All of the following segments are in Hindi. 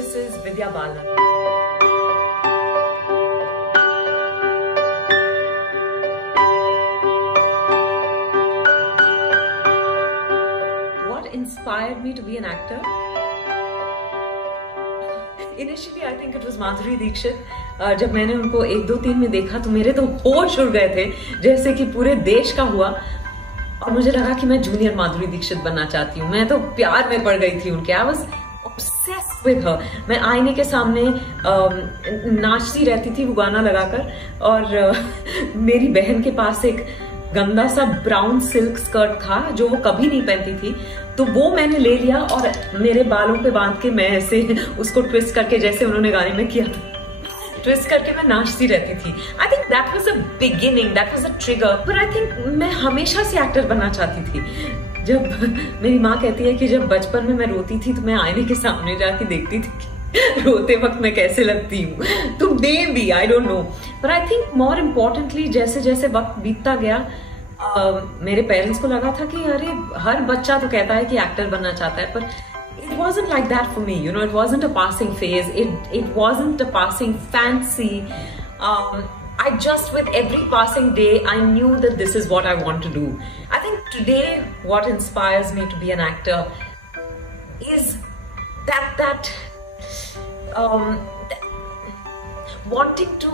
This is Vidya Balan. What inspired me to be an actor? Initially, I think it was Madhuri Dixit. जब मैंने उनको 1, 2, 3 में देखा तो मेरे तो होश उड़ गए थे, जैसे कि पूरे देश का हुआ। और मुझे लगा कि मैं जूनियर माधुरी दीक्षित बनना चाहती हूँ। मैं तो प्यार में पड़ गई थी उनके। I was obsessed with her. मैं आईने के सामने नाचती रहती थी वो गाना लगाकर। और मेरी बहन के पास एक गंदा सा ब्राउन सिल्क स्कर्ट था जो वो कभी नहीं पहनती थी, तो वो मैंने ले लिया और मेरे बालों पे बांध के मैं ऐसे उसको ट्विस्ट करके, जैसे उन्होंने गाने में किया था, ट्विस्ट करके मैं नाचती रहती थी। I think that was a beginning, that was a trigger. पर आई थिंक मैं हमेशा से एक्टर बनना चाहती थी। जब मेरी माँ कहती है कि जब बचपन में मैं रोती थी तो मैं आईने के सामने जाके देखती थी कि रोते वक्त मैं कैसे लगती हूँ, तो maybe I don't know. पर आई थिंक मोर इम्पोर्टेंटली जैसे जैसे वक्त बीतता गया, मेरे पेरेंट्स को लगा था कि अरे हर बच्चा तो कहता है कि एक्टर बनना चाहता है, पर it wasn't like that for me, you know. It wasn't a passing phase. It wasn't a passing fancy. I just, with every passing day, I knew that this is what I want to do. I think today, what inspires me to be an actor is that wanting to,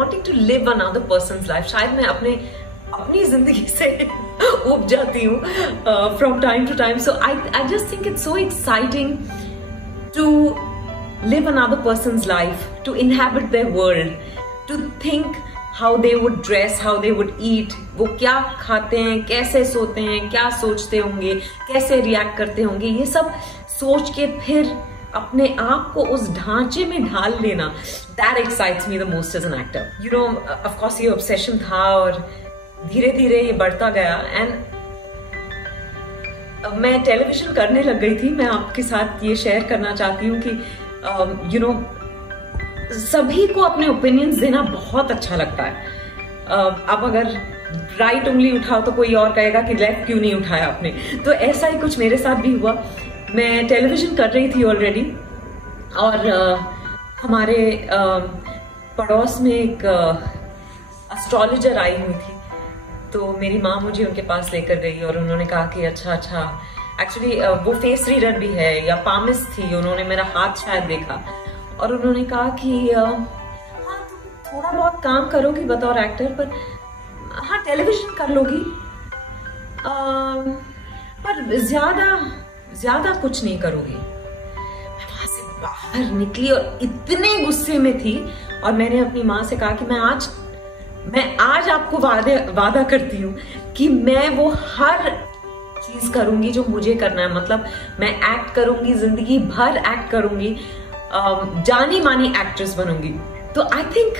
wanting to live another person's life. शायद मैं अपनी जिंदगी से उब जाती हूँ from time to time. So I just think it's so exciting to live another person's life, to inhabit their world, to think how they would dress, how they would eat, वो क्या खाते हैं, कैसे सोते हैं, क्या सोचते होंगे, कैसे रिएक्ट करते होंगे, ये सब सोच के फिर अपने आप को उस ढांचे में ढाल लेना, that excites me the most as an actor. You know, of course ये obsession था और धीरे धीरे ये बढ़ता गया। एंड मैं टेलीविजन करने लग गई थी। मैं आपके साथ ये शेयर करना चाहती हूँ कि यू नो, सभी को अपने ओपिनियंस देना बहुत अच्छा लगता है। अब अगर राइट उंगली उठाओ तो कोई और कहेगा कि लेफ्ट क्यों नहीं उठाया आपने। तो ऐसा ही कुछ मेरे साथ भी हुआ। मैं टेलीविजन कर रही थी ऑलरेडी, और हमारे पड़ोस में एक एस्ट्रोलॉजर आई हुई थी। तो मेरी माँ मुझे उनके पास लेकर गई और उन्होंने कहा कि अच्छा, एक्चुअली वो फेस रीडर भी है या पामिस्ट थी। उन्होंने मेरा हाथ शायद देखा और उन्होंने कहा कि हाँ, तुम थोड़ा बहुत काम करोगी बतौर एक्टर, पर हाँ टेलीविजन कर लोगी, पर ज्यादा कुछ नहीं करोगी। मैं वहां से बाहर निकली और इतने गुस्से में थी, और मैंने अपनी माँ से कहा कि मैं आज आपको वादा करती हूँ कि मैं वो हर चीज करूंगी जो मुझे करना है। मतलब मैं एक्ट करूंगी, जिंदगी भर एक्ट करूंगी, जानी मानी एक्ट्रेस बनूंगी। तो I think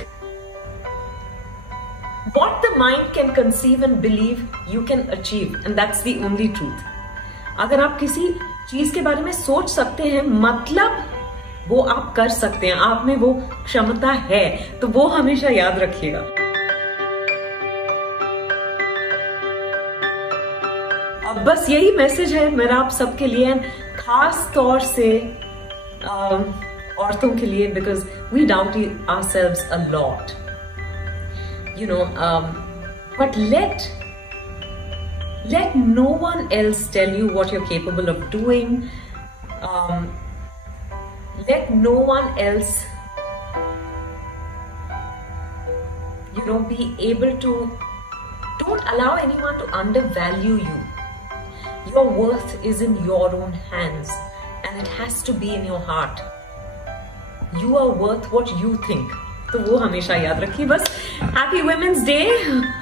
what the mind can conceive and believe you can achieve, and that's the only truth. अगर आप किसी चीज के बारे में सोच सकते हैं, मतलब वो आप कर सकते हैं, आप में वो क्षमता है, तो वो हमेशा याद रखिएगा। अब बस यही मैसेज है मेरा आप सबके लिए, खास तौर से औरतों के लिए, because we doubt ourselves a lot, you know, but let no one else tell you what you're capable of doing. Let no one else, you know, be able to, don't allow anyone to undervalue you. Your worth is in your own hands, and it has to be in your heart. You are worth what you think. तो वो हमेशा याद रखिए। बस happy women's day,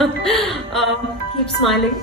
keep smiling.